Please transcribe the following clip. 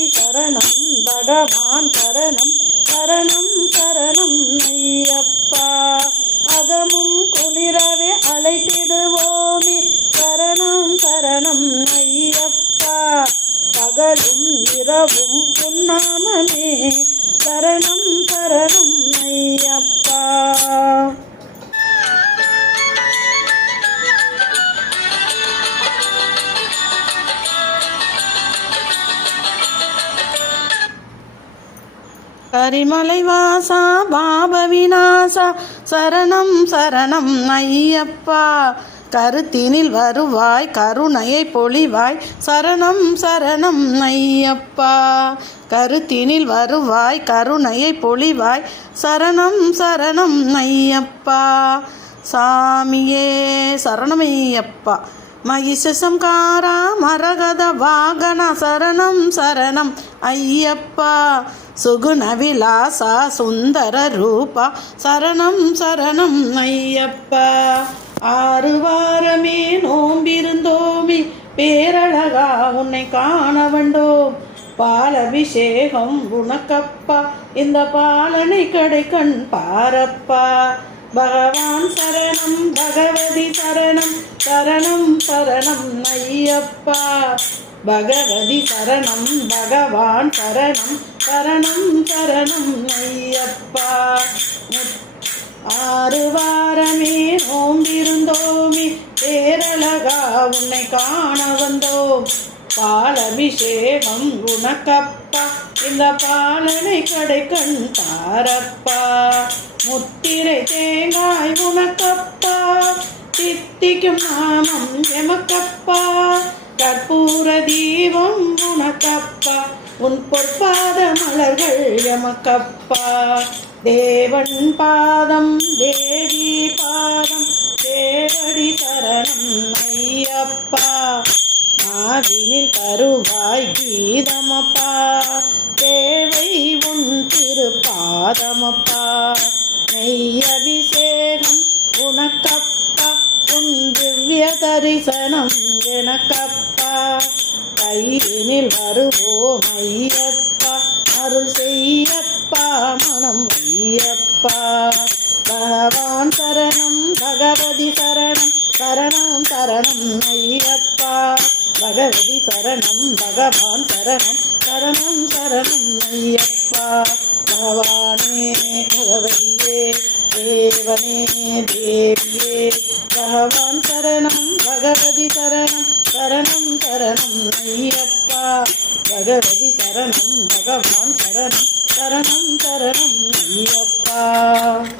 பகவதி சரணம் பகவான் சரணம் சரணம் சரணம் ஐயப்பா. அகமும் குளிரவே கரிமலை வாசா பாப விநாசா சரணம் சரணம் ஐயப்பா. கருத்தினில் வருவாய் கருணையை பொழிவாய் சரணம் சரணம் ஐயப்பா. கருத்தினில் வருவாய் கருணையை பொழிவாய் சரணம் சரணம் ஐயப்பா. சாமியே சரணமையப்பா மகிஷசம்காரா மரகத வாகன சரணம் சரணம். ஐயப்பா சுகுண விலாசா சுந்தர ரூபா சரணம் சரணம் ஐயப்பா. ஆறு வாரமே நோம்பிருந்தோமி பேரழகா உன்னை காண வந்தோம். பாலபிஷேகம் உனக்கப்பா இந்த பாலனை கடை கண் பாரப்பா. பகவான் சரணம் பகவதி சரணம் சரணம் சரணம் ஐயப்பா. பகவதி சரணம் பகவான் சரணம் சரணம் சரணம் ஐயப்பா. ஆறு வாரமே நோம்பிருந்தோமே பேரழகா உன்னை காண வந்தோம். பாலபிஷேகம் உனக்கப்பா. இந்த பாலனை கடை கண் தாரப்பா. முத்திரை தேங்காய் உனக்கப்பா. தித்திக்கும் நாமம் எமக்கப்பா. கற்பூர தீபம் உனக்கப்பா. உன் பொற்பாத மலர்கள் எமக்கப்பா. தேவன் பாதம் தேவி பாதம் தேவடி சரணம் ஐயப்பா. ஆவினில் தருவாய் கீதமப்பா. தேவை உன் திருப்பாதமப்பா. நெய் அபிஷேகம் உனக்கப்பா. உன் திவ்ய தரிசனம் எனக்கப்பா. கையினில் வருவோம் ஐயப்பா. அருள் செய்யப்பா மனம் ஐயப்பா பகவான் சரணம் பகவதி சரணம் சரணம் சரணம் ஐயப்பா. பகவதி சரணம் பகவான் சரணம் சரணம் சரணம் ஐயப்பா. பகவானே பகவதியே தேவனே தேவியே. பகவான் சரணம் பகவதி சரணம் சரணம் சரணம் ஐயப்பா. பகவதி சரணம் பகவான் சரணம் சரணம் சரணம் ஐயப்பா.